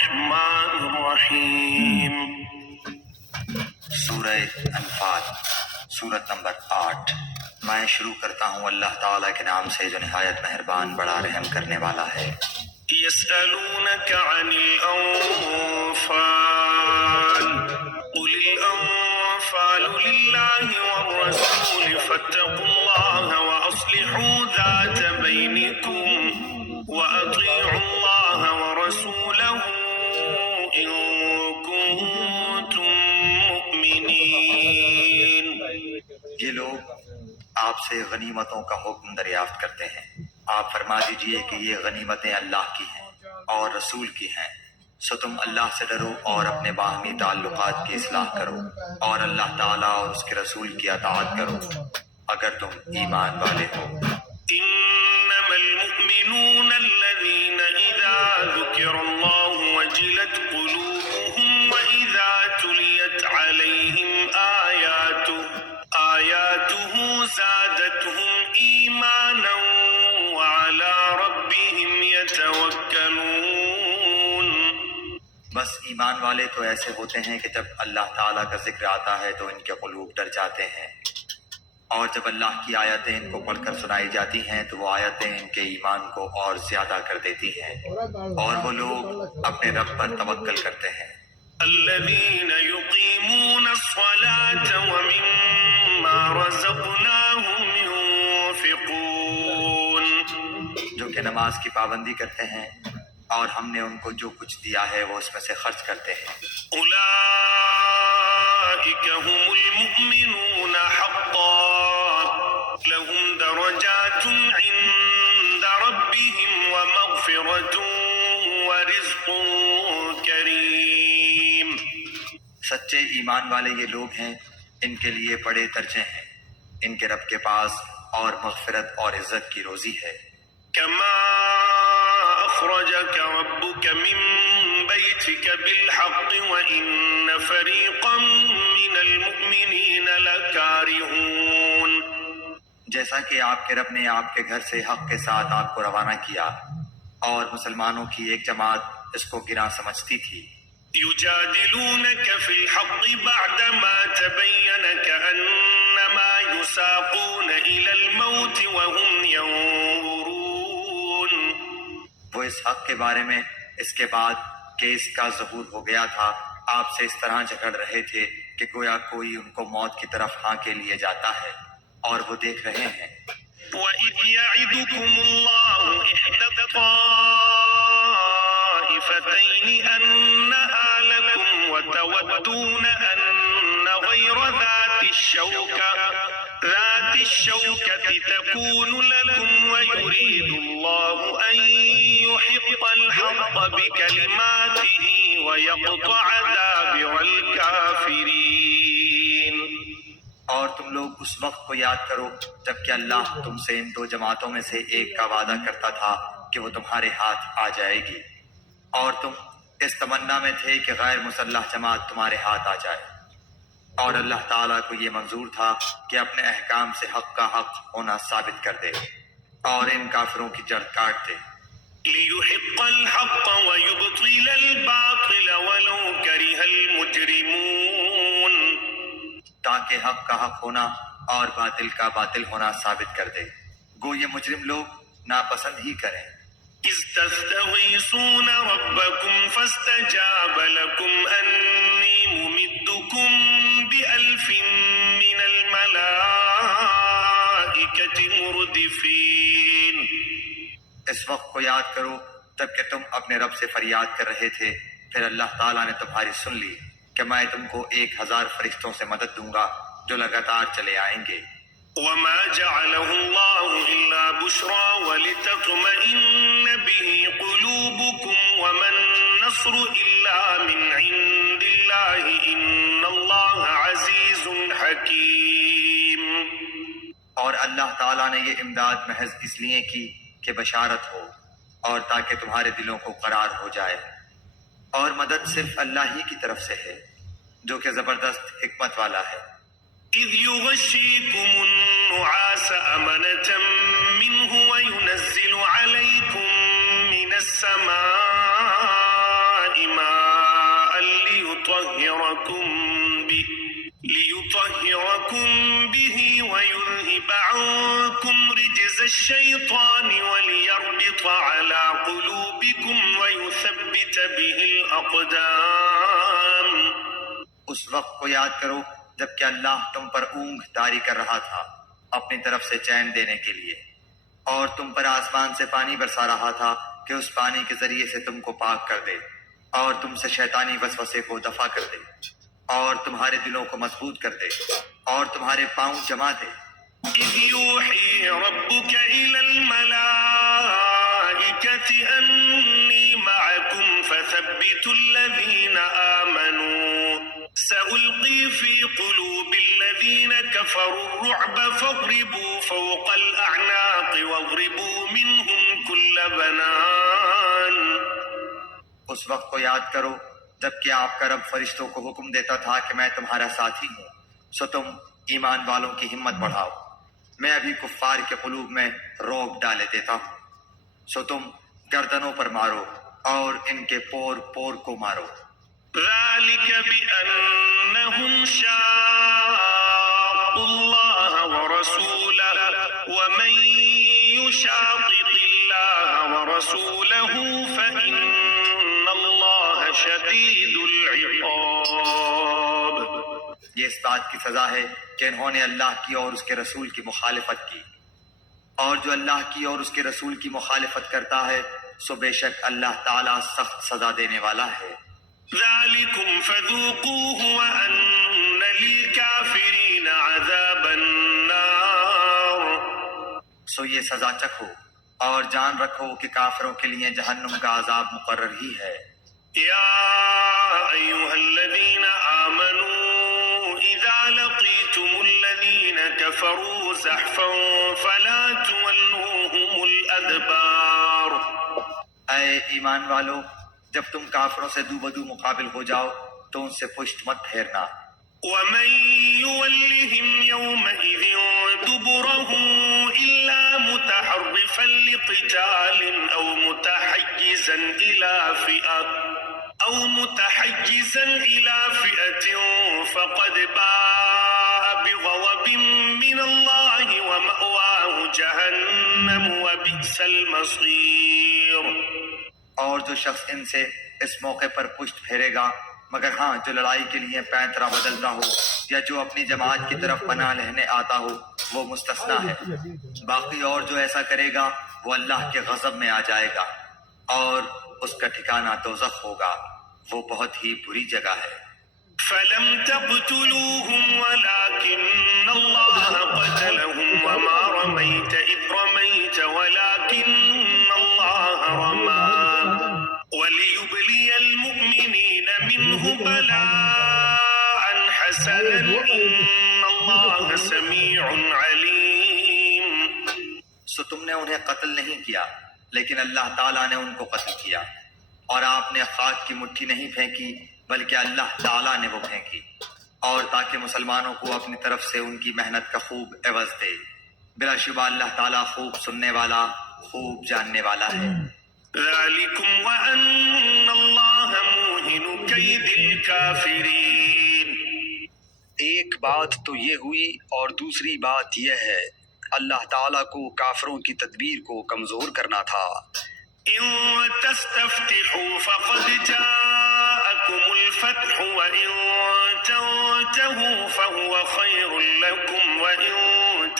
الرحمن الرحیم۔ سورہ انفال، سورت نمبر 8۔ میں شروع کرتا ہوں اللہ تعالیٰ کے نام سے جو نہایت مہربان بڑا رحم کرنے والا ہے۔ یسألونک عن الانفال قل الانفال للہ والرسول فاتقوا اللہ واصلحوا ذات بینکم واطیعوا اللہ ورسولہ ان کنتم مؤمنین۔ یہ لوگ آپ سے غنیمتوں کا حکم دریافت کرتے ہیں، آپ فرما دیجئے کہ یہ غنیمتیں اللہ کی ہیں اور رسول کی ہیں، سو تم اللہ سے ڈرو اور اپنے باہمی تعلقات کی اصلاح کرو اور اللہ تعالیٰ اور اس کے رسول کی اطاعت کرو اگر تم ایمان والے ہو۔ انما المؤمنون الذين اذا ذكر الله وجلت قلوبهم واذا تليت عليهم آياته زادتهم ايمانا وعلى ربهم يتوكلون۔ بس ایمان والے تو ایسے ہوتے ہیں کہ جب اللہ تعالیٰ کا ذکر آتا ہے تو ان کے قلوب ڈر جاتے ہیں، اور جب اللہ کی آیتیں ان کو پڑھ کر سنائی جاتی ہیں تو وہ آیتیں ان کے ایمان کو اور زیادہ کر دیتی ہیں، اور وہ لوگ اپنے رب پر توکل کرتے ہیں۔ الذين يقيمون الصلاة ومما رزقناهم ينفقون۔ جو کہ نماز کی پابندی کرتے ہیں اور ہم نے ان کو جو کچھ دیا ہے وہ اس میں سے خرچ کرتے ہیں۔ اولئک هم المؤمنون حقا لهم درجات عند ربهم ومغفرة ورزق کریم۔ سچے ایمان والے یہ لوگ ہیں، ان کے لیے بڑے درجے ہیں ان کے رب کے پاس، اور مغفرت اور عزت کی روزی ہے۔ كما أخرجك ربك من بيتك بالحق وإن فريقا من المؤمنين لكارهون۔ جیسا کہ آپ کے رب نے آپ کے گھر سے حق کے ساتھ آپ کو روانہ کیا، اور مسلمانوں کی ایک جماعت اس کو گناہ سمجھتی تھی۔ يجادلونك في الحق بعدما تبين كأنما يساقون إلى الموت وهم ينظرون۔ وہ اس حق کے بارے میں اس کے بعد کہ اس کا ظہور ہو گیا تھا آپ سے اس طرح جھگڑ رہے تھے کہ گویا کوئی ان کو موت کی طرف ہانکے لیے جاتا ہے، اور وہ دیکھ رہے ہیں۔ وَإِذْ يَعِدُكُمُ اللَّهُ إِحْدَى الطَّائِفَتَيْنِ أَنَّهَا لَكُمْ وَتَوَدُّونَ أَنَّ غَيْرَ ذَاتِ الشَّوْكَةِ تَكُونُ لَكُمْ وَيُرِيدُ اللَّهُ أَن يُحِقَّ الْحَقَّ بِكَلِمَاتِهِ وَيَقْطَعَ دَابِرَ الْكَافِرِينَ۔ اور تم لوگ اس وقت کو یاد کرو جب کہ اللہ تم سے ان دو جماعتوں میں سے ایک کا وعدہ کرتا تھا کہ وہ تمہارے ہاتھ آ جائے گی، اور تم اس تمنا میں تھے کہ غیر مسلح جماعت تمہارے ہاتھ آ جائے، اور اللہ تعالیٰ کو یہ منظور تھا کہ اپنے احکام سے حق کا حق ہونا ثابت کر دے اور ان کافروں کی جڑ کاٹ دے۔ لِيُحِقَّ الْحَقَّ وَيُبْطِلَ الْبَاطِلَ وَلَوْ كَرِهَ الْمُجْرِمُونَ۔ تاکہ حق کا حق ہونا اور باطل کا باطل ہونا ثابت کر دے، گو یہ مجرم لوگ ناپسند ہی کریں۔ إِذْ تَسْتَغِيثُونَ رَبَّكُمْ فَاسْتَجَابَ لَكُمْ أَنِّي مُمِدُّكُمْ بِأَلْفٍ مِّنَ الْمَلَائِكَةِ مُرْدِفِينَ۔ اس وقت کو یاد کرو جب کہ تم اپنے رب سے فریاد کر رہے تھے، پھر اللہ تعالیٰ نے تمہاری سن لی کہ میں تم کو 1000 فرشتوں سے مدد دوں گا جو لگاتار چلے آئیں گے۔ وما جعله الله إلا بشرى ولتطمئن به قلوبكم وما النصر إلا من عند الله إن الله عزيز حكيم۔ اور اللہ تعالیٰ نے یہ امداد محض اس لیے کی کہ بشارت ہو اور تاکہ تمہارے دلوں کو قرار ہو جائے، اور مدد صرف اللہ ہی کی طرف سے ہے جو کہ زبردست حکمت والا ہے۔ إذ يغشيكم النعاس أمنة منه وينزل عليكم من السماء ليطهركم به ويذهب عنكم رجز الشيطان وليربط على قلوبكم ويثبت به الأقدام. اس وقت کو یاد کرو جب کہ اللہ تم پر اونگ طاری کر رہا تھا اپنی طرف سے چین دینے کے لیے، اور تم پر آسمان سے پانی برسا رہا تھا کہ اس پانی کے ذریعے سے تم کو پاک کر دے اور تم سے شیطانی وسوسے کو دفع کر دے اور تمہارے دلوں کو مضبوط کر دے اور تمہارے پاؤں جما دے. إذ يوحي ربك إلى الملائكة أني معكم فثبتوا الذين آمنوا سألقي في قلوب الذين كفروا الرعب فاضربوا فوق الأعناق واضربوا منهم كل بنان. اس وقت کو یاد کرو جب کہ آپ کا رب فرشتوں کو حکم دیتا تھا کہ میں تمہارا ساتھی ہوں، سو تم ایمان والوں کی ہمت بڑھاؤ. میں ابھی کفار کے قلوب میں روب ڈالے دیتا ہوں، سو تم گردنوں پر مارو اور ان کے پور پور کو مارو. ذلك بأنهم شاقوا الله ورسوله ومن يشاقق الله ورسوله فإن الله شديد العقاب. یہ اس بات کی سزا ہے کہ انہوں نے اللہ کی اور اس کے رسول کی مخالفت کی، اور جو اللہ کی اور اس کے رسول کی مخالفت کرتا ہے سو بے شک اللہ تعالیٰ سخت سزا دینے والا ہے. ذلكم فذوقوه وأن للكافرين عذاب النار. سو یہ سزا چکھو اور جان رکھو کہ کافروں کے لیے جہنم کا عذاب مقرر ہی ہے. يا أيها الذين آمنوا إذا لقيتم الذين كفروا زحفا فلا تولوهم الأدبار. اے ایمان والو، جب تم کافروں سے دو بدو مقابل ہو جاؤ تو ان سے پشت مت پھیرنا. ومن يولهم يومئذ دبره إلا متحرفا لقتال أو متحيزا إلى فئة فقد باء بغضب من الله ومأواه جهنم وبئس المصير. اور جو شخص ان سے اس موقع پر پشت پھیرے گا، مگر ہاں جو لڑائی کے لیے پینترا بدلتا ہو یا جو اپنی جماعت کی طرف پناہ لینے آتا ہو وہ مستثنا ہے. باقی اور جو ایسا کرے گا وہ اللہ کے غضب میں آ جائے گا اور اس کا ٹھکانہ دوزخ ہوگا، وہ بہت ہی بری جگہ ہے. فلم تقتلوهم ولكن الله قتلهم وما رميت إذ رميت ولكن الله رمى وليبلي المؤمنين منه بلاء حسنا إن الله سميع عليم. سو تم نے انہیں قتل نہیں کیا لیکن اللہ تعالیٰ نے ان کو قتل کیا، اور آپ نے خاک کی مٹھی نہیں پھینکی بلکہ اللہ تعالیٰ نے وہ پھینکی، اور تاکہ مسلمانوں کو اپنی طرف سے ان کی محنت کا خوب عوض دے. بلا شبہ اللہ تعالیٰ خوب سننے والا خوب جاننے والا ہے. ذلكم وأن الله موهن كيد الكافرين. ایک بات تو یہ ہوئی اور دوسری بات یہ ہے اللہ تعالیٰ کو کافروں کی تدبیر کو کمزور کرنا تھا. إن تستفتحوا فقد جاءكم الفتح وإن تنتهوا فهو خير لكم وإن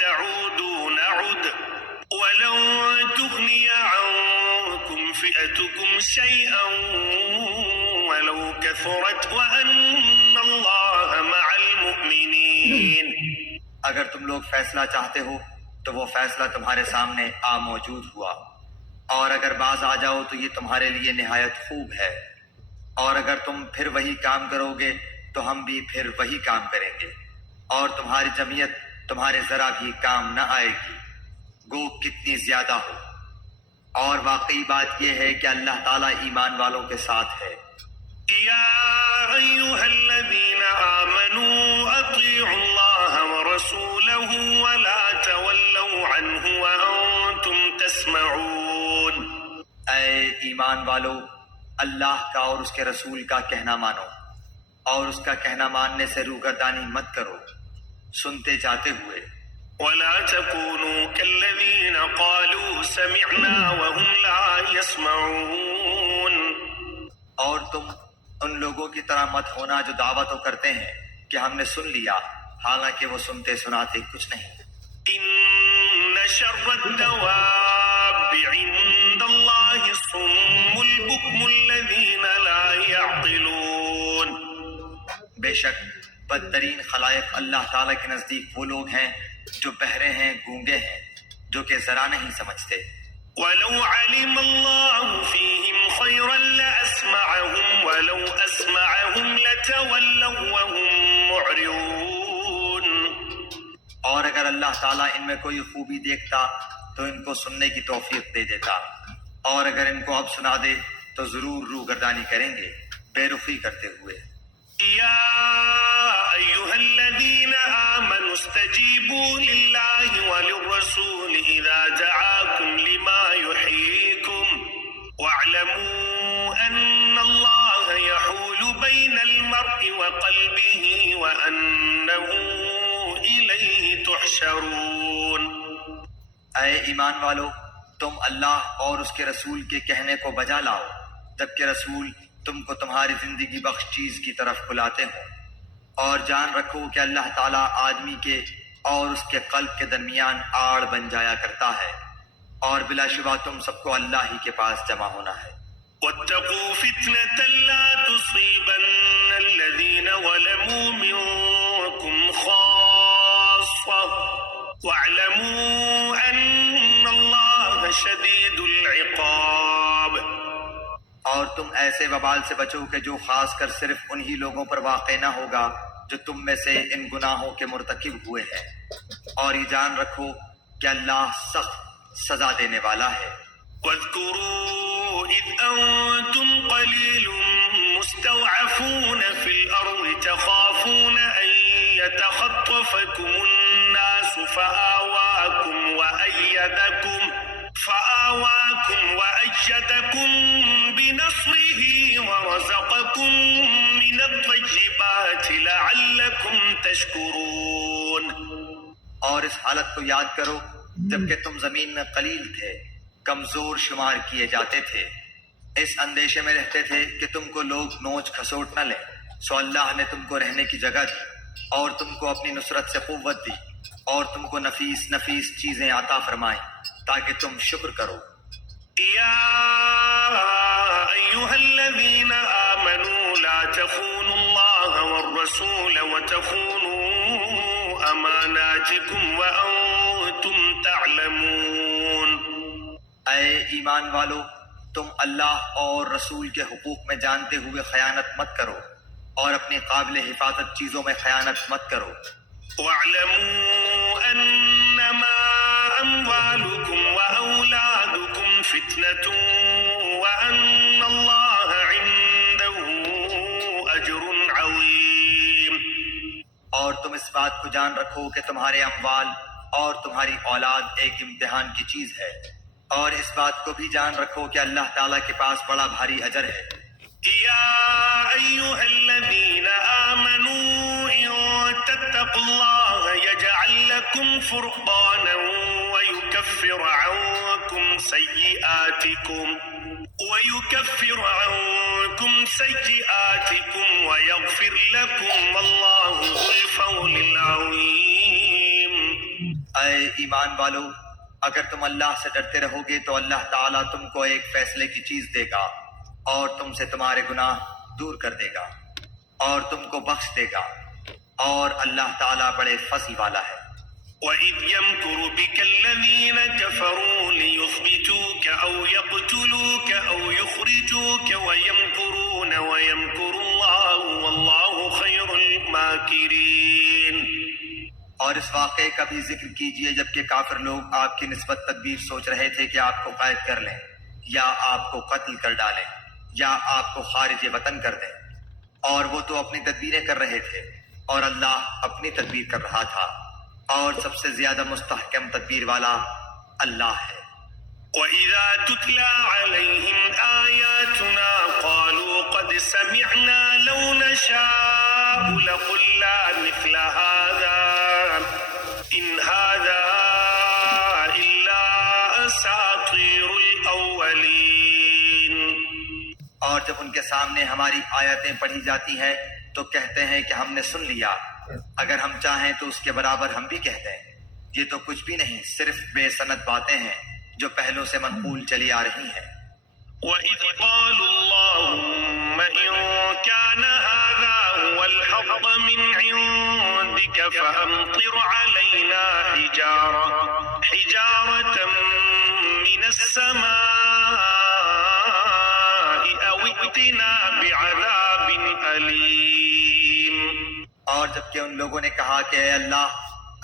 تعودوا نعد ولن تغني عنكم فئتكم شيئا ولو كثرت وأن الله مع المؤمنين. اگر تم لوگ فیصلہ چاہتے ہو تو وہ فیصلہ تمہارے سامنے موجود ہوا، اور اگر باز آ جاؤ تو یہ تمہارے لیے نہایت خوب ہے، اور اگر تم پھر وہی کام کرو گے تو ہم بھی پھر وہی کام کریں گے، اور تمہاری جمعیت تمہارے ذرا بھی کام نہ آئے گی گو کتنی زیادہ ہو. اور واقعی بات یہ ہے کہ اللہ تعالیٰ ایمان والوں کے ساتھ ہے. يا أيها الذين آمنوا أطيعوا الله ورسوله ولا تولوا عنه وأنتم تسمعون. اے ایمان والو، اللہ کا اور اس کے رسول کا کہنا مانو اور اس کا کہنا ماننے سے روگردانی مت کرو سنتے جاتے ہوئے، ولا تكونوا كالذين قالوا سمعنا وهم لا يسمعون. اور تم ان لوگوں کی طرح مت ہونا جو دعویٰ تو کرتے ہیں کہ ہم نے سن لیا حالانکہ وہ سنتے سناتے کچھ نہیں. إن شر الدواب عند الله الصم البكم الذين لا يعقلون. بے شک بدترین خلائق اللہ تعالیٰ کے نزدیک وہ لوگ ہیں جو بہرے ہیں، گونگے ہیں، جو کہ ذرا نہیں سمجھتے. ولو علم الله فيهم خيرا لأسمعهم ولو أسمعهم لتولوا وهم معرضون. اور اگر اللہ تعالیٰ ان میں کوئی خوبی دیکھتا تو ان کو سننے کی توفیق دے دیتا، اور اگر ان کو اب سنا دے تو ضرور روگردانی کریں گے بے رخی کرتے ہوئے. يا أيها الذين آمنوا استجيبوا لله وللرسول إذا دعاكم لما يحييكم واعلموا أن الله يحول بين المرء وقلبه وأنه إليه تحشرون. اے ایمان والو، تم اللہ اور اس کے رسول کے کہنے کو بجا لاؤ جبکہ رسول تم کو تمہاری زندگی بخش چیز کی طرف بلاتے ہوں، اور جان رکھو کہ اللہ تعالیٰ آدمی کے اور اس کے قلب کے درمیان آڑ بن جایا کرتا ہے، اور بلا شبہ تم سب کو اللہ ہی کے پاس جمع ہونا ہے. واتقوا فتنة لا تصيبن الذين ظلموا منكم خاصة واعلموا أن الله شديد العقاب. اور تم ایسے وبال سے بچو کہ جو خاص کر صرف انہی لوگوں پر واقع نہ ہوگا جو تم میں سے ان گناہوں کے مرتکب ہوئے ہیں، اور یہ جان رکھو کہ اللہ سخت سزا دینے والا ہے. واذكروا إذ أنتم قليل مستضعفون في الأرض تخافون أن يتخطفكم الناس فآواكم وأيدكم بنصره ورزقكم من الطيبات لعلكم تشكرون. اور اس حالت کو یاد کرو جبکہ تم زمین میں قلیل تھے، کمزور شمار کیے جاتے تھے، اس اندیشے میں رہتے تھے کہ تم کو لوگ نوچ کھسوٹ نہ لیں، سو اللہ نے تم کو رہنے کی جگہ دی اور تم کو اپنی نصرت سے قوت دی اور تم کو نفیس نفیس چیزیں عطا فرمائیں تاکہ تم شکر کرو. يا أيها الذين آمنوا لا تخونوا الله والرسول وتخونوا أماناتكم وأنتم تعلمون. اے ایمان والو، تم اللہ اور رسول کے حقوق میں جانتے ہوئے خیانت مت کرو اور اپنی قابل حفاظت چیزوں میں خیانت مت کرو. واعلموا أنما أموالكم وأولادكم فتنة وأن الله عنده أجر عظيم. اور تم اس بات کو جان رکھو کہ تمہارے اموال اور تمہاری اولاد ایک امتحان کی چیز ہے، اور اس بات کو بھی جان رکھو کہ اللہ تعالیٰ کے پاس بڑا بھاری اجر ہے. يا أيها الذين آمنوا إن تتقوا الله يجعل لكم فرقانا ويكفر عنكم سيئاتكم ويغفر لكم والله ذو الفضل العظيم. اے ایمان والو، اگر تم اللہ سے ڈرتے رہو گے تو اللہ تعالیٰ تم کو ایک فیصلے کی چیز دے گا اور تم سے تمہارے گناہ دور کر دے گا اور تم کو بخش دے گا، اور اللہ تعالیٰ بڑے فضل والا ہے. وَإِذْ يَمْكُرُ بِكَ الَّذِينَ كَفَرُوا لِيُثْبِتُوكَ أَوْ يَقْتُلُوكَ أَوْ يُخْرِجُوكَ وَيَمْكُرُونَ وَيَمْكُرُ اللَّهُ وَاللَّهُ خَيْرُ الْمَاكِرِينَ. اور اس واقعے کا بھی ذکر کیجئے جبکہ کافر لوگ آپ کی نسبت تدبیر سوچ رہے تھے کہ آپ کو قید کر لیں یا آپ کو قتل کر ڈالیں یا آپ کو خارج وطن کر دیں، اور وہ تو اپنی تدبیریں کر رہے تھے اور اللہ اپنی تدبیر کر رہا تھا، اور سب سے زیادہ مستحکم تدبیر والا اللہ ہے. وَإِذَا تُتْلَى عَلَيْهِمْ آيَاتُنَا قَالُوا قَدْ سَمِعْنَا لَوْ نشاء لقلنا مثل هذا إن هذا إلا أساطير الأولين. اور جب ان کے سامنے ہماری آیتیں پڑھی جاتی ہیں تو کہتے ہیں کہ ہم نے سن لیا، اگر ہم چاہیں تو اس کے برابر ہم بھی کہہ دیں، یہ تو کچھ بھی نہیں، صرف بے سند باتیں ہیں جو پہلوں سے منقول چلی آ رہی ہیں. وَإِذْ قَالُوا اللَّهُمَّ إِن كَانَ هَذَا هُوَ الْحَقَّ مِنْ عِندِكَ فَأَمْطِرْ عَلَيْنَا حِجَارَةً مِّنَ السَّمَاءِ أَوْ ائْتِنَا بِعَذَابٍ أَلِيمٍ. اور جبکہ ان لوگوں نے کہا کہ اے اللہ،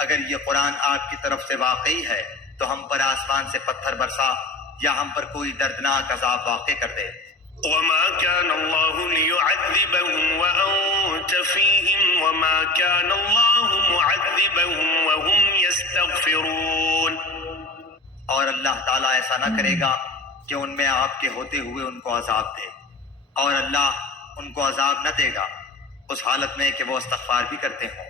اگر یہ قرآن آپ کی طرف سے واقعی ہے تو ہم پر آسمان سے پتھر برسا یا ہم پر کوئی دردناک عذاب واقع کر دے. وما كان الله ليعذبهم وأنت فيهم وما كان الله معذبهم وهم يستغفرون. اور اللہ تعالیٰ ایسا نہ کرے گا کہ ان میں آپ کے ہوتے ہوئے ان کو عذاب دے، اور اللہ ان کو عذاب نہ دے گا اس حالت میں کہ وہ استغفار بھی کرتے ہوں.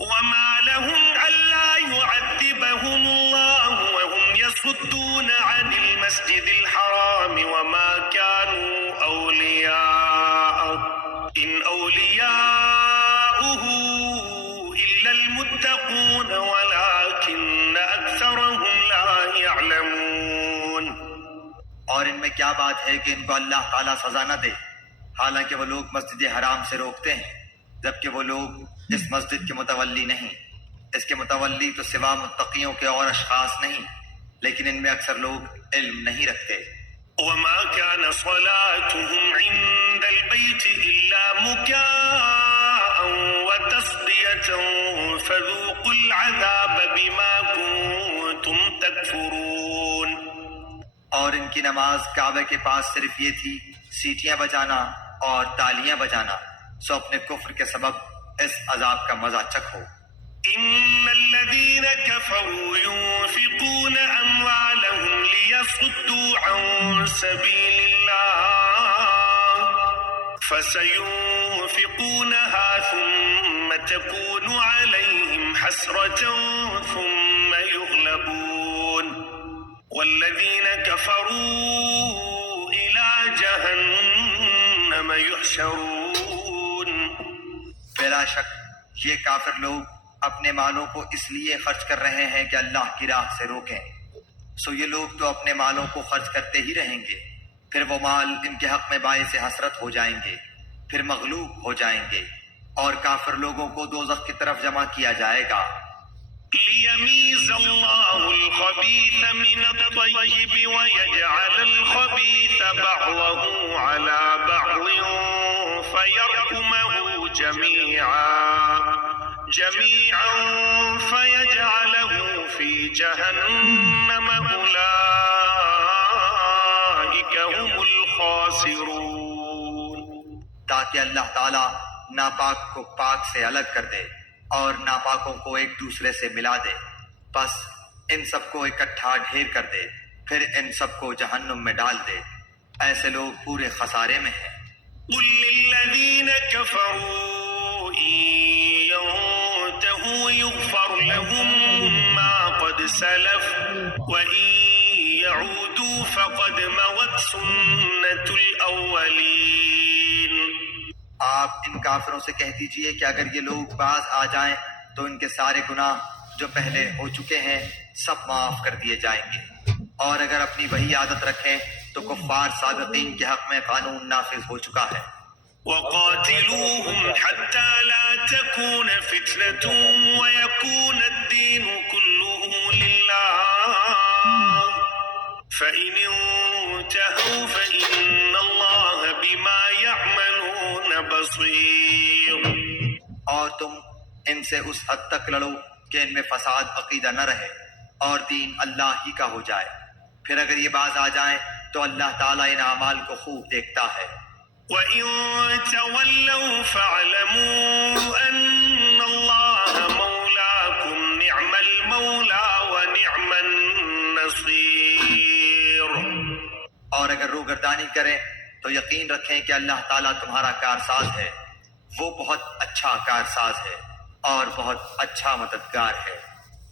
وما لهم ألا يعذبهم الله وهم يصدون عن المسجد الحرام وما كانوا أولياءه إن أولياؤه إلا المتقون ولكن أكثرهم لا يعلمون. اور ان میں کیا بات ہے کہ ان کو اللہ تعالیٰ سزا نہ دے، حالانکہ وہ لوگ مسجد حرام سے روکتے ہیں، جبکہ وہ لوگ اس مسجد کے متولی نہیں. اس کے متولی تو سوا متقیوں کے اور اشخاص نہیں، لیکن ان میں اکثر لوگ علم نہیں رکھتے. وما كان صلاتهم عند البيت إلا مكاء وتصدية فذوقوا العذاب بما كنتم تكفرون. اور ان کی نماز کعبے کے پاس صرف یہ تھی سیٹیاں بجانا اور تالیاں بجانا، سو اپنے کفر کے سبب اس عذاب کا مزہ چکھو. إن الذين كفروا ينفقون أموالهم ليصدوا عن سبيل الله فسينفقونها ثم تكون عليهم حسرة ثم يغلبون والذين كفروا إلى جهنم يحشرون. بلا شک یہ کافر لوگ اپنے مالوں کو اس لیے خرچ کر رہے ہیں کہ اللہ کی راہ سے روکیں، سو یہ لوگ تو اپنے مالوں کو خرچ کرتے ہی رہیں گے، پھر وہ مال ان کے حق میں باعث حسرت ہو جائیں گے، پھر مغلوب ہو جائیں گے، اور کافر لوگوں کو دوزخ کی طرف جمع کیا جائے گا. ليميز الله الخبيث من الطيب ويجعل الخبيث بعضه على بعض فيركمه جميعا فيجعله في جهنم أولئك هم الخاسرون. تاکہ اللہ تعالیٰ ناپاک کو پاک سے الگ کر دے اور ناپاکوں کو ایک دوسرے سے ملا دے، پس ان سب کو اکٹھا ڈھیر کر دے، پھر ان سب کو جہنم میں ڈال دے. ایسے لوگ پورے خسارے میں ہیں. قل للذين كفروا إن ينتهوا يغفر لهم ما قد سلف وإن يعودوا فقد مضت سنة الأولين. آپ ان کافروں سے کہہ دیجئے کہ اگر یہ لوگ باز آ جائیں تو ان کے سارے گناہ جو پہلے ہو چکے ہیں سب معاف کر دیے جائیں گے، اور اگر اپنی وہی عادت رکھیں تو کفار سابقین کے حق میں قانون نافذ ہو چکا ہے. وقاتلوهم حتى لا تكون فتنة ويكون الدين كله لله فإن انتهوا فإن الله بما يعملون بصير. اور تم ان سے اس حد تک لڑو کہ ان میں فساد عقیدہ نہ رہے اور دین اللہ ہی کا ہو جائے، پھر اگر یہ باز آ جائیں تو اللہ تعالیٰ ان اعمال کو خوب دیکھتا ہے. وَإِن تَوَلَّوْا فَاعْلَمُوا أَنَّ اللَّهَ مَوْلَاكُمْ نِعْمَ الْمَوْلَى وَنِعْمَ النَّصِيرُ. اور اگر روگردانی کریں تو یقین رکھیں کہ اللہ تعالیٰ تمہارا کارساز ہے وہ بہت اچھا کارساز ہے اور بہت اچھا مددگار ہے۔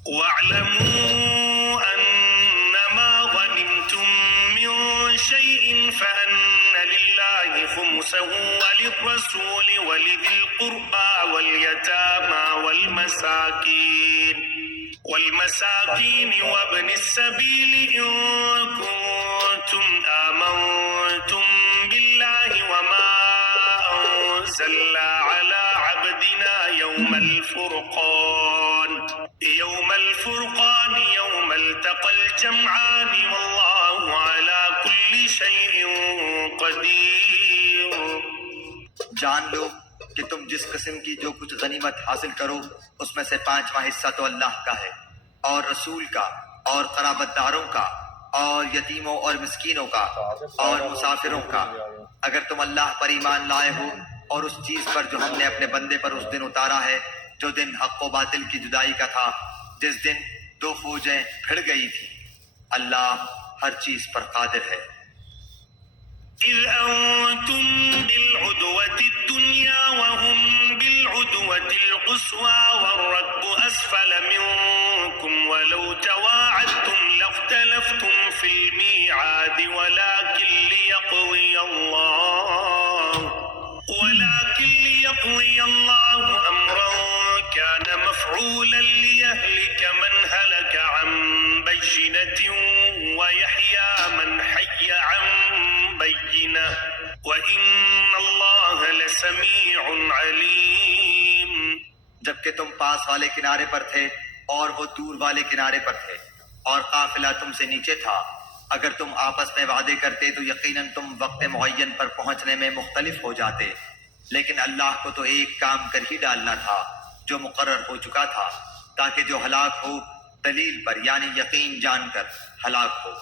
واعلموا أنما غنمتم من شيء فأن لله خمسه وللرسول ولذي القربى واليتامى والمساكين وابن السبيل إن كنتم آمنتم بالله وما أنزلنا على عبدنا يوم الفرقان يوم التقى الجمعان والله على كل شيء قدير۔ جان لو کہ تم جس قسم کی جو کچھ غنیمت حاصل کرو اس میں سے 5واں حصہ تو اللہ کا ہے اور رسول کا اور قرابت داروں کا اور یتیموں اور مسکینوں کا اور مسافروں کا، اگر تم اللہ پر ایمان لائے ہو اور اس چیز پر جو ہم نے اپنے بندے پر اس دن اتارا ہے، جو دن حق و باطل کی جدائی کا تھا، جس دن دو فوجیں بھڑ گئی تھی۔ اللہ ہر چیز پر قادر ہے۔ إذ أنتم بالعدوة الدنيا وهم بالعدوة القصوى والركب أسفل منكم ولو تواعدتم لاختلفتم في الميعاد ولكن ليقضي الله أمرا كان مفعولا ليهلك من هلك عن بينة ويحيى من حي عن بينة وإن الله لسميع عليم۔ جبکہ تم پاس والے کنارے پر تھے اور وہ دور والے کنارے پر تھے اور قافلہ تم سے نیچے تھا، اگر تم آپس میں وعدے کرتے تو یقیناً تم وقت معین پر پہنچنے میں مختلف ہو جاتے، لیکن اللہ کو تو ایک کام کر ہی ڈالنا تھا جو مقرر ہو چکا تھا، تاکہ جو ہلاک ہو دلیل پر یعنی یقین جان کر ہلاک ہو،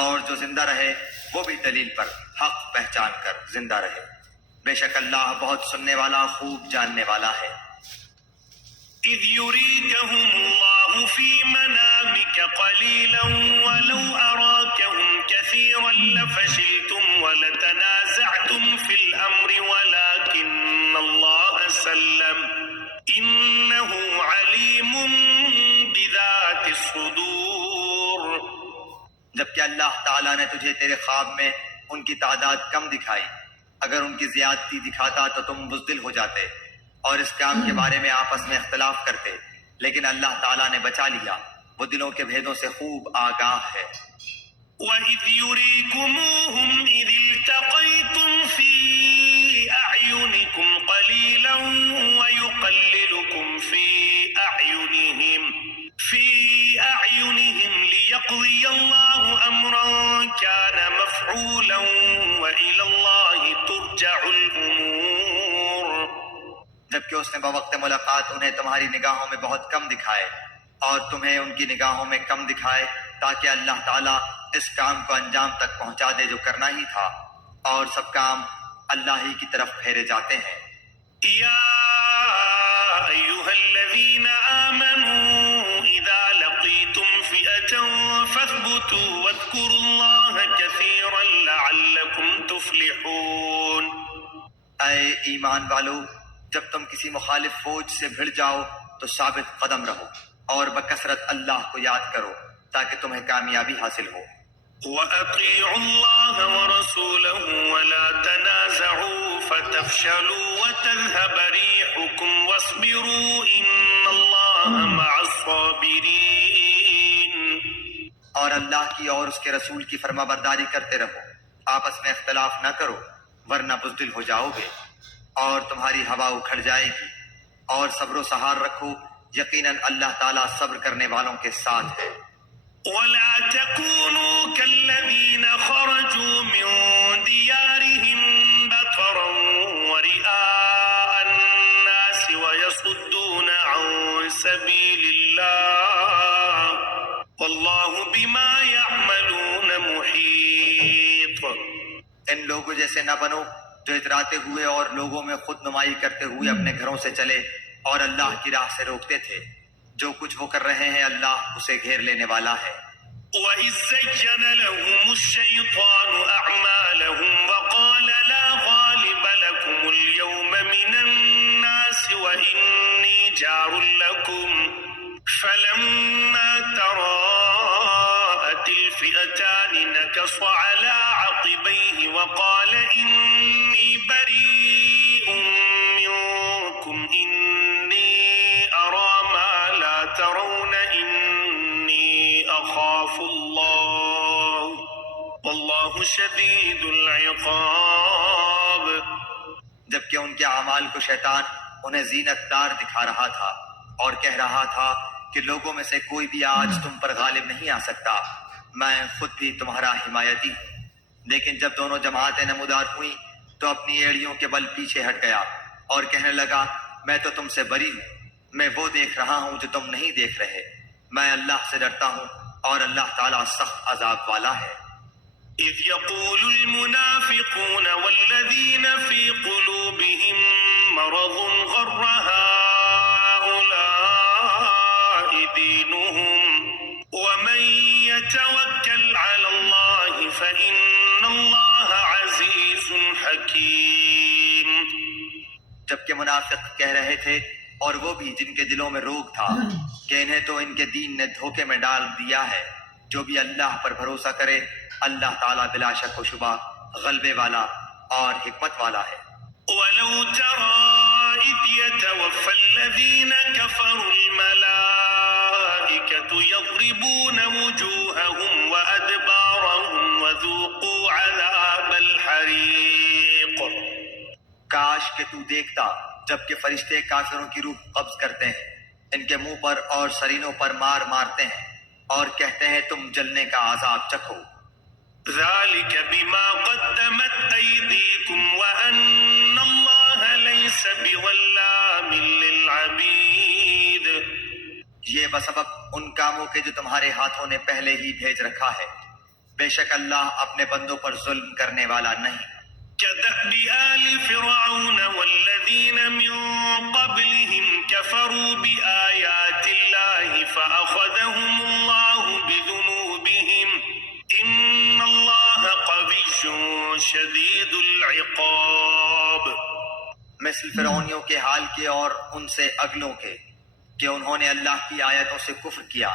اور جو زندہ رہے وہ بھی دلیل پر حق پہچان کر زندہ رہے۔ بے شک اللہ بہت سننے والا خوب جاننے والا ہے۔ إذ يريكهم الله في منامك قليلا ولو أراكهم كثيرا لفشلتم ولتنازعتم في الأمر ولكن الله سلم إنه عليم بذات الصدور۔ جبکہ اللہ تعالیٰ نے تجھے تیرے خواب میں ان کی تعداد کم دکھائی، اگر ان کی زیادتی دکھاتا تو تم بزدل ہو جاتے اور اس کام کے بارے میں آپس میں اختلاف کرتے، لیکن اللہ تعالیٰ نے بچا لیا، وہ دلوں کے بھیدوں سے خوب آگاہ ہے۔ وَإِذْ يُرِيكُمُوهُمْ إِذِ الْتَقَيْتُمْ فِي أَعْيُنِكُمْ قَلِيلًا وَيُقَلِّلُكُمْ فِي أَعْيُنِهِمْ لِيَقْضِيَ اللَّهُ أَمْرًا كَانَ مَفْعُولًا وَإِلَى اللَّهِ تُرْجَعُ الْأُمُورُ۔ جبکہ اس نے بوقت ملاقات انہیں تمہاری نگاہوں میں بہت کم دکھائے اور تمہیں ان کی نگاہوں میں کم دکھائے، تاکہ اللہ تعالیٰ اس کام کو انجام تک پہنچا دے جو کرنا ہی تھا، اور سب کام اللہ ہی کی طرف پھیرے جاتے ہیں۔ يا أيها الذين آمنوا إذا لقيتم فئة فاثبتوا واذكروا الله كثيرا لعلكم تفلحون۔ اے ایمان والو، جب تم کسی مخالف فوج سے بھڑ جاؤ تو ثابت قدم رہو اور بکثرت اللہ کو یاد کرو تاکہ تمہیں کامیابی حاصل ہو۔ وَأَطِيعُوا اللَّهَ وَرَسُولَهُ وَلَا تَنَازَعُوا فَتَفْشَلُوا وَتَذْهَبَ رِيحُكُمْ وَاصْبِرُوا إِنَّ اللَّهَ مَعَ الصَّابِرِينَ۔ اور اللہ کی اور اس کے رسول کی فرما برداری کرتے رہو، آپس میں اختلاف نہ کرو ورنہ بزدل ہو جاؤ گے اور تمہاری ہوا اکھڑ جائے گی، اور صبر و سہار رکھو، یقیناً اللہ تعالیٰ صبر کرنے والوں کے ساتھ ہے۔ ولا تكونوا كالذين خرجوا من ديارهم بطرا ورئاء الناس ويصدون عن سبيل الله والله بما يعملون محيط۔ ان لوگوں جیسے نہ بنو جو اتراتے ہوئے اور لوگوں میں خود نمائی کرتے ہوئے اپنے گھروں سے چلے اور اللہ کی راہ سے روکتے تھے، جو کچھ وہ کر رہے ہیں اللہ اسے گھیر لینے والا ہے۔ وَإِذْ زَيَّنَ لَهُمُ الشَّيْطَانُ أَعْمَالَهُمْ وَقَالَ لَا غَالِبَ لَكُمُ الْيَوْمَ مِنَ جار لكم فلما تراءت الفئتان نكص على عقبيه وقال إني بريء منكم إني أرى ما لا ترون إني أخاف الله والله شديد العقاب. جبکہ ان کے اعمال کو شیطان انہیں زینت دار دکھا رہا تھا اور کہہ رہا تھا کہ لوگوں میں سے کوئی بھی آج تم پر غالب نہیں آ سکتا، میں خود بھی تمہارا حمایتی ہوں. لیکن جب دونوں جماعتیں نمودار ہوئیں تو اپنی ایڑیوں کے بل پیچھے ہٹ گیا اور کہنے لگا میں تو تم سے بری ہوں، میں وہ دیکھ رہا ہوں جو تم نہیں دیکھ رہے، میں اللہ سے ڈرتا ہوں اور اللہ تعالیٰ سخت عذاب والا ہے. إذ يقول المنافقون والذين في قلوبهم مرض غر هؤلاء دينهم ومن يتوكل على الله فإن الله عزيز حكيم. جبکہ منافق کہہ رہے تھے اور وہ بھی جن کے دلوں میں روگ تھا کہ انہیں تو ان کے دین نے دھوکے میں ڈال دیا ہے، جو بھی اللہ پر بھروسہ کرے اللہ تعالیٰ بلا شک و شبہ غلبے والا اور حکمت والا ہے. ولو ترى إذ يتوفى الذين كفروا الملائكة يضربون وجوههم وأدبارهم وذوقوا عذاب الحريق. کاش کہ تو دیکھتا جبکہ فرشتے کافروں کی روح قبض کرتے ہیں، ان کے منہ پر اور سرینوں پر مارتے ہیں اور کہتے ہیں تم جلنے کا عذاب چکھو. ذلك بما قدمت أيديكم وأن الله ليس بظلام للعبيد. یہ بسبب ان کاموں کے جو تمہارے ہاتھوں نے پہلے ہی بھیج رکھا ہے، بے شک اللہ اپنے بندوں پر ظلم کرنے والا نہیں. كدأب آل فرعون والذين من قبلهم كفروا بآيات الله فأخذهم الله بذنوبهم إن الله قوي شديد العقاب. مثل فرعونیوں کے حال کے اور ان سے اگلوں کے کہ انہوں نے اللہ کی آیتوں سے کفر کیا،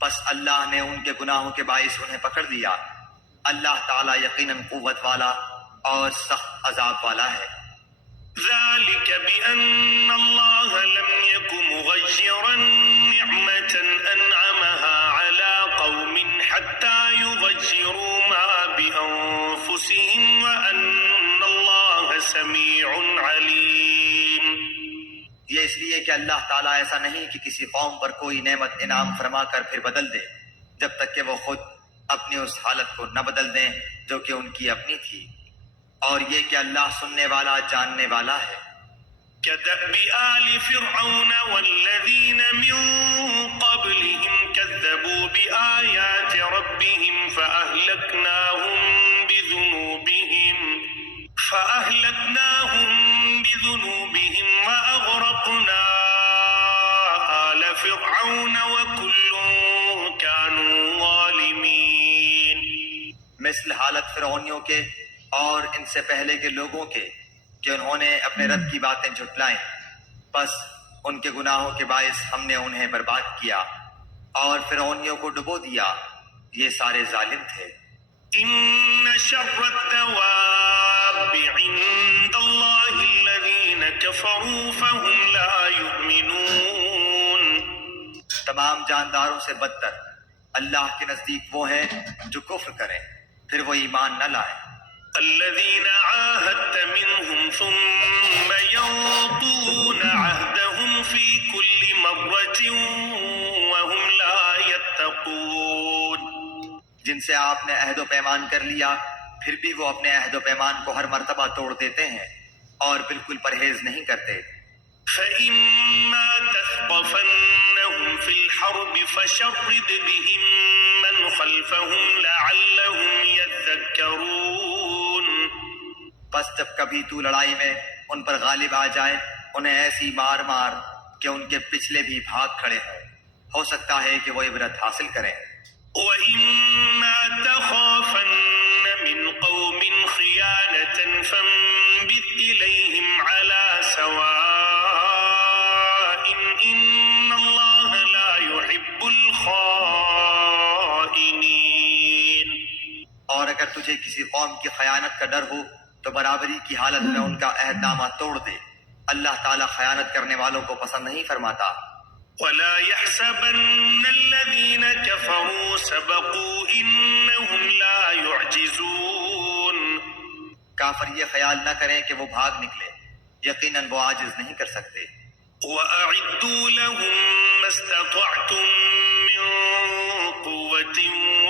پس اللہ نے ان کے گناہوں کے باعث انہیں پکڑ لیا. اللہ تعالیٰ یقیناً قوت والا اور سخت عذاب والا ہے. ذلك بأن الله لم يكن مغيرا نعمة أنعمها على قوم حتى يغيروا ما بأنفسهم وأن الله سميع عليم. یہ اس لیے کہ اللہ تعالیٰ ایسا نہیں کہ کسی قوم پر کوئی نعمت انعام فرما کر پھر بدل دے جب تک کہ وہ خود اپنی اس حالت کو نہ بدل دیں جو کہ ان کی اپنی تھی، اور یہ کہ اللہ سننے والا جاننے والا ہے. كدأب آل فرعون والذين من قبلهم كذبوا بآيات ربهم فأهلكناهم بذنوبهم وأغرقنا آل فرعون وكل كانوا ظالمين. مثل حالت فرعونیوں کے اور ان سے پہلے کے لوگوں کے کہ انہوں نے اپنے رب کی باتیں جھٹلائیں، پس ان کے گناہوں کے باعث ہم نے انہیں برباد کیا اور فرعونیوں کو ڈبو دیا، یہ سارے ظالم تھے. إن شر الدواب عند الله الذين كفروا فهم لا يؤمنون. تمام جانداروں سے بدتر اللہ کے نزدیک وہ ہیں جو کفر کریں پھر وہ ایمان نہ لائیں. الذين عاهدت منهم ثم ينقضون عهدهم في كل مرة وهم لا يتقون. جن سے آپ نے عہد و پیمان کر لیا پھر بھی وہ اپنے عہد و پیمان کو ہر مرتبہ توڑ دیتے ہیں اور بالکل پرہیز نہیں کرتے. فإما تثقفنهم في الحرب فشرد بهم من خلفهم لعلهم يذكرون. پس جب کبھی تو لڑائی میں ان پر غالب آ جائے انہیں ایسی مار کہ ان کے پچھلے بھی بھاگ کھڑے ہوں، ہو سکتا ہے کہ وہ عبرت حاصل کریں. وَإِمَّا تَخَافَنَّ مِنْ قَوْمٍ خِيَانَةً فَانبِذْ إِلَيْهِمْ عَلَى سَوَاءٍ تجھے کسی قوم کی خیانت کا ڈر ہو تو برابری کی حالت میں ان کا عہد نامہ توڑ دے، اللہ تعالیٰ خیانت کرنے والوں کو پسند نہیں فرماتا۔ ولا يحسبن الذين كفروا سبقوا إنهم لا يعجزون۔ کافر یہ خیال نہ کریں کہ وہ بھاگ نکلے، یقیناً وہ عاجز نہیں کر سکتے۔ وأعدوا لهم ما استطعتم من قوة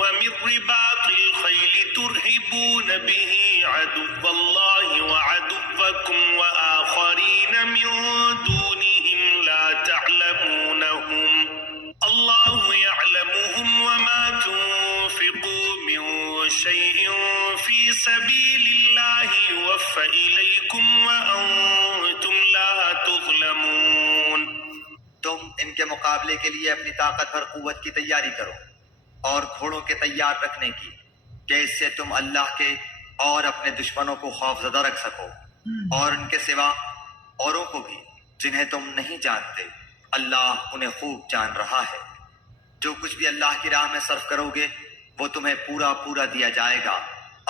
ومن رباط الخيل ترهبون به عدو الله وعدوكم وآخرين من دونهم لا تعلمونهم الله يعلمهم وما تنفقوا من شيء في سبيل الله يوفى إليكم وأنتم لا تظلمون۔ تم ان کے مقابلے کے لیے اپنی طاقت بھر قوت کی تیاری کرو اور گھوڑوں کے تیار رکھنے کی، کہ اس سے تم اللہ کے اور اپنے دشمنوں کو خوف زدہ رکھ سکو، اور ان کے سوا اوروں کو بھی جنہیں تم نہیں جانتے، اللہ انہیں خوب جان رہا ہے۔ جو کچھ بھی اللہ کی راہ میں صرف کرو گے وہ تمہیں پورا پورا دیا جائے گا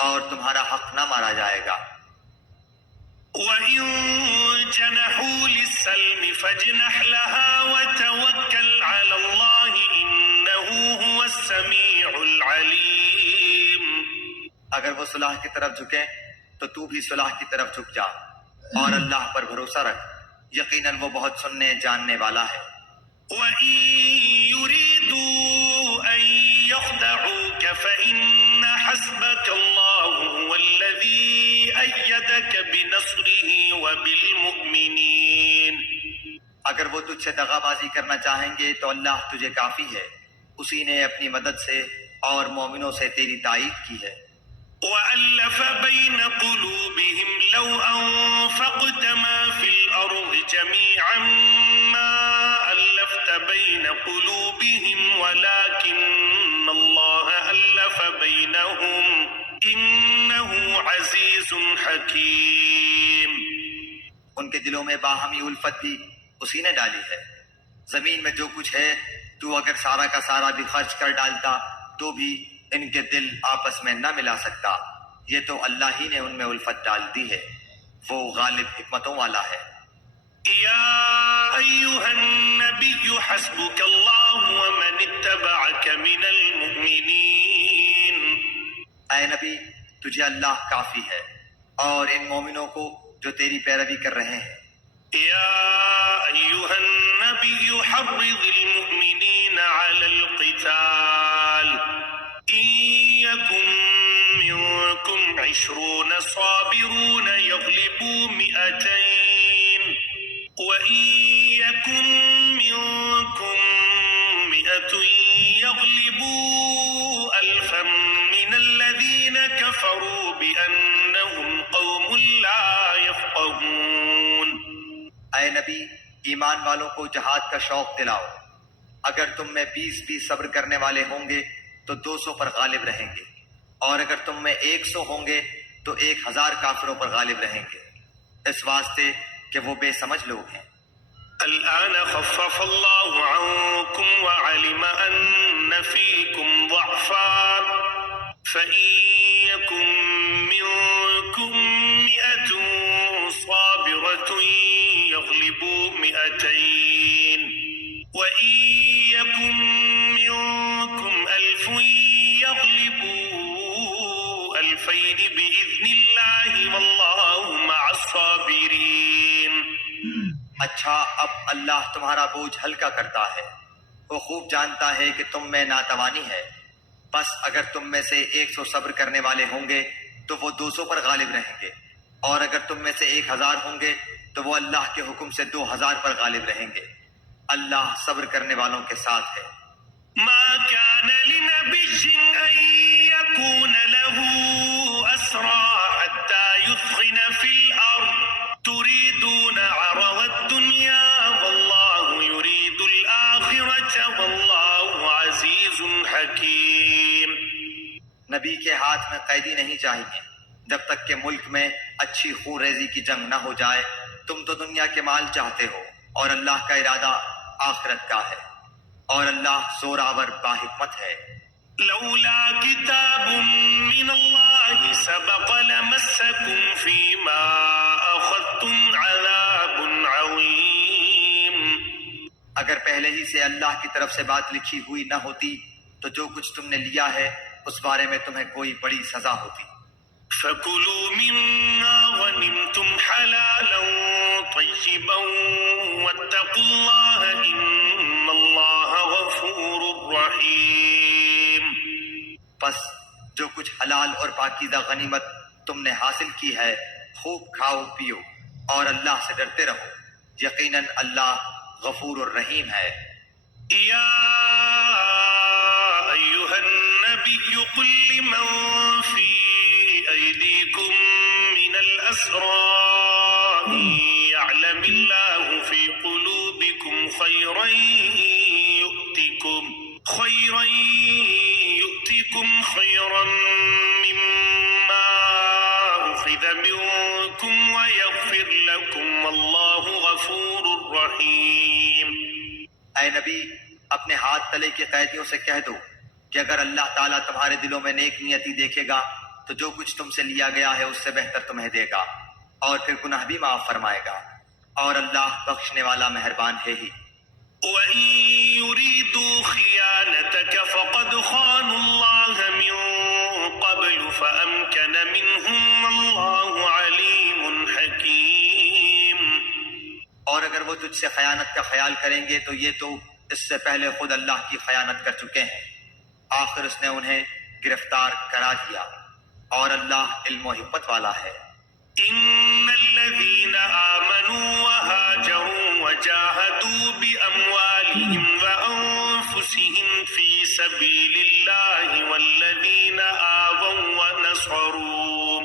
اور تمہارا حق نہ مارا جائے گا۔ وَإِن جَنَحُوا لِلسَّلْمِ فَاجْنَحْ لَهَا وَتَوَكَّلْ عَلَى اللَّهِ إِنَّهُ هُوَ السَّمِيعُ الْعَلِيمُ۔ اگر وہ صلح کی طرف جھکیں تو تو بھی صلح کی طرف جھک جا اور اللہ پر بھروسہ رکھ، یقیناً وہ بہت سننے جاننے والا ہے۔ وَإِن يُرِيدُوا أَن يَخْدَعُوكَ فَإِنَّ حَسْبَكَ اللَّهُ هُوَ الَّذِي أَيَّدَكَ بِنَصْرِهِ وَبِالْمُؤْمِنِينَ۔ اگر وہ تجھ سے دغا بازی کرنا چاہیں گے تو اللہ تجھے کافی ہے، اسی نے اپنی مدد سے اور مومنوں سے تیری تائید کی ہے۔ وَأَلَّفَ بَيْنَ قُلُوبِهِمْ لَوْ أَنفَقْتَ مَا فِي الْأَرْضِ جَمِيعًا مَا أَلَّفْتَ بَيْنَ قُلُوبِهِمْ وَلَكِنَّ اللَّهَ أَلَّفَ بَيْنَهُمْ إِنَّهُ عَزِيزٌ حَكِيمٌ۔ ان کے دلوں میں باہمی الفت بھی اسی نے ڈالی ہے۔ زمین میں جو کچھ ہے تو اگر سارا کا سارا بھی خرچ کر ڈالتا تو بھی ان کے دل آپس میں نہ ملا سکتا، یہ تو اللہ ہی نے ان میں الفت ڈال دی ہے، وہ غالب حکمتوں والا ہے۔ يا أيها النبي حسبك الله ومن اتبعك من المؤمنين۔ اے نبی تجھے اللہ کافی ہے اور ان مومنوں کو جو تیری پیروی کر رہے ہیں۔ يا أيها النبي حرض المؤمنين على القتال إن يكن منكم 20 صابرون يغلبوا 200 وإن يكن منكم 100 يغلبوا 1000 من الذين كفروا بأنهم قوم لا يفقهون۔ اے نبی ایمان والوں کو جہاد کا شوق دلاؤ، اگر تم میں 20 صبر کرنے والے ہوں گے تو 200 پر غالب رہیں گے، اور اگر تم میں 100 ہوں گے تو 1000 کافروں پر غالب رہیں گے، اس واسطے کہ وہ بے سمجھ لوگ ہیں۔ الآن خفف الله عنكم وعلم أن فيكم ضعفا فإن يكن منكم 100 صابرة يغلبوا 200 وإن يكن منكم 1000 يغلبوا 2000 بإذن الله والله مع الصابرين۔ اچھا اب اللہ تمہارا بوجھ ہلکا کرتا ہے، وہ خوب جانتا ہے کہ تم میں ناتوانی ہے، بس اگر تم میں سے 100 صبر کرنے والے ہوں گے تو وہ 200 پر غالب رہیں گے، اور اگر تم میں سے 1000 ہوں گے تو وہ اللہ کے حکم سے 2000 پر غالب رہیں گے، اللہ صبر کرنے والوں کے ساتھ ہے۔ ما كان لنبي أن يكون له أسرى حتى يثخن في الأرض تريدون عرض الدنيا والله يريد الآخرة والله عزيز حكيم۔ نبی کے ہاتھ میں قیدی نہیں چاہیے جب تک کہ ملک میں اچھی خون ریزی کی جنگ نہ ہو جائے، تم تو دنیا کے مال چاہتے ہو اور اللہ کا ارادہ آخرت کا ہے، اور اللہ زور آور باحکمت ہے۔ لولا كتاب من الله الله سبق لمسكم فيما أخذتم عذاب عظيم. اگر پہلے ہی سے اللہ کی طرف سے بات لکھی ہوئی نہ ہوتی تو جو کچھ تم نے لیا ہے اس بارے میں تمہیں کوئی بڑی سزا ہوتی. فكلوا مما غنمتم حلالا طيبا واتقوا الله إن الله غفور رحيم. بس جو کچھ حلال اور پاکیزہ غنیمت تم نے حاصل کی ہے خوب کھاؤ پیو اور اللہ سے ڈرتے رہو، یقیناً اللہ غفور الرحیم ہے. يا أيها النبي قل لمن في أيديكم من الأسرى إن يعلم الله في قلوبكم خيرا يؤتكم خيرا مما أخذ منكم ويغفر لكم والله غفور رحيم. اے نبی اپنے ہاتھ تلے کے قیدیوں سے کہہ دو کہ اگر اللہ تعالیٰ تمہارے دلوں میں نیک نیتی دیکھے گا تو جو کچھ تم سے لیا گیا ہے اس سے بہتر تمہیں دے گا اور پھر گناہ بھی معاف فرمائے گا، اور اللہ بخشنے والا مہربان ہے ہی. وَإِن يُرِيدُوا خِيَانَتَكَ فَقَدْ خَانُوا اللَّهَ مِن قَبْلُ فَأَمْكَنَ مِنْهُمْ وَاللَّهُ عَلِيمٌ حَكِيمٌ. اور اگر وہ تجھ سے خیانت کا خیال کریں گے تو یہ تو اس سے پہلے خود اللہ کی خیانت کر چکے ہیں، آخر اس نے انہیں گرفتار کرا دیا، اور اللہ علم و حکمت والا ہے. إن الذين آمنوا وهاجروا وجاهدوا بأموالهم وأنفسهم في سبيل الله والذين آووا ونصروا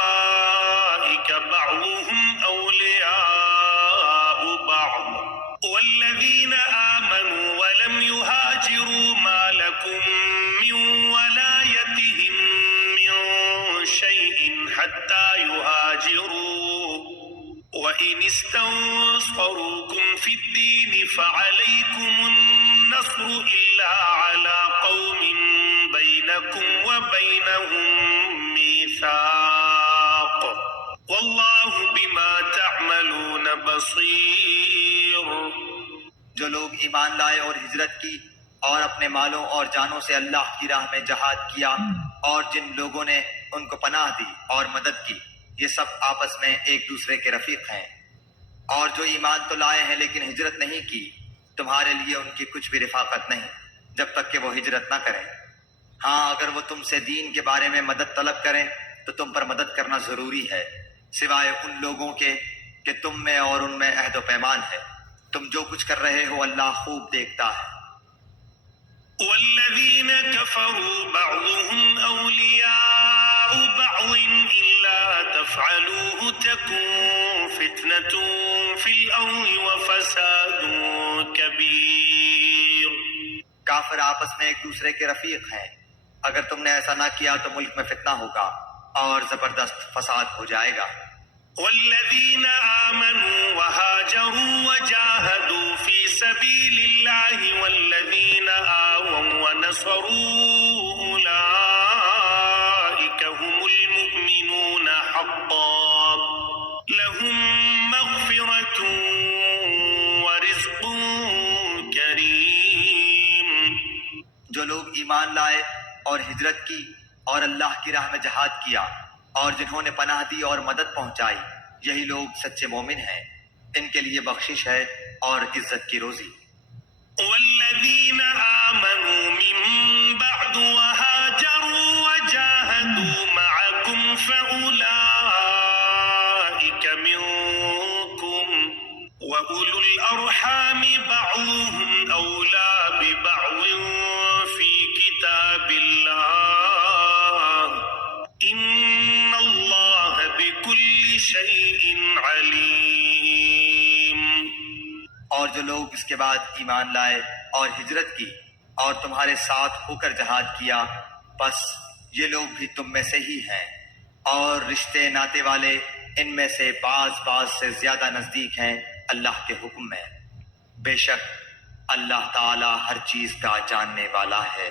أولئك بعضهم أولياء بعض والذين آمنوا ولم يهاجروا ما لكم من ولايتهم من شيء حتى يهاجروا وإن استنصروكم في الدين فعليكم النصر إلا على قوم بينكم وبينهم ميثاق والله بما تعملون بصير. جو لوگ ایمان لائے اور ہجرت کی اور اپنے مالوں اور جانوں سے اللہ کی راہ میں جہاد کیا اور جن لوگوں نے ان کو پناہ دی اور مدد کی، یہ سب آپس میں ایک دوسرے کے رفیق ہیں. اور جو ایمان تو لائے ہیں لیکن ہجرت نہیں کی، تمہارے لیے ان کی کچھ بھی رفاقت نہیں جب تک کہ وہ ہجرت نہ کریں. ہاں اگر وہ تم سے دین کے بارے میں مدد طلب کریں تو تم پر مدد کرنا ضروری ہے، سوائے ان لوگوں کے کہ تم میں اور ان میں عہد و پیمان ہے. تم جو کچھ کر رہے ہو اللہ خوب دیکھتا ہے. والذين كفروا بعضهم أولياء بعض إلا تفعلوه تكن فتنة في الأرض وفساد كبير. کافر آپس میں ایک دوسرے کے رفیق ہیں، اگر تم نے ایسا نہ کیا تو ملک میں فتنہ ہوگا اور زبردست فساد ہو جائے گا. والذين آمنوا وهاجروا وجاهدوا في سبيل الله والذين آووا ونصروا أولئك هم المؤمنون حقا لهم مغفرة ورزق كريم. جو لوگ ایمان لائے اور ہجرت کی اور اللہ کی راہ میں جہاد کیا اور جنہوں نے پناہ دی اور مدد پہنچائی، یہی لوگ سچے مومن ہیں، ان کے لیے بخشش ہے اور عزت کی روزی. والذين آمنوا من بعد وهاجروا وجاهدوا معكم فأولئك منكم وأولو الأرحام بعضهم أولى ببعض في كتاب الله إن الله بكل شيء عليم. اور جو لوگ اس کے بعد ایمان لائے اور ہجرت کی اور تمہارے ساتھ ہو کر جہاد کیا، بس یہ لوگ بھی تم میں سے ہی ہیں، اور رشتے ناتے والے ان میں سے بعض سے زیادہ نزدیک ہیں اللہ کے حکم میں. بے شک اللہ تعالی ہر چیز کا جاننے والا ہے۔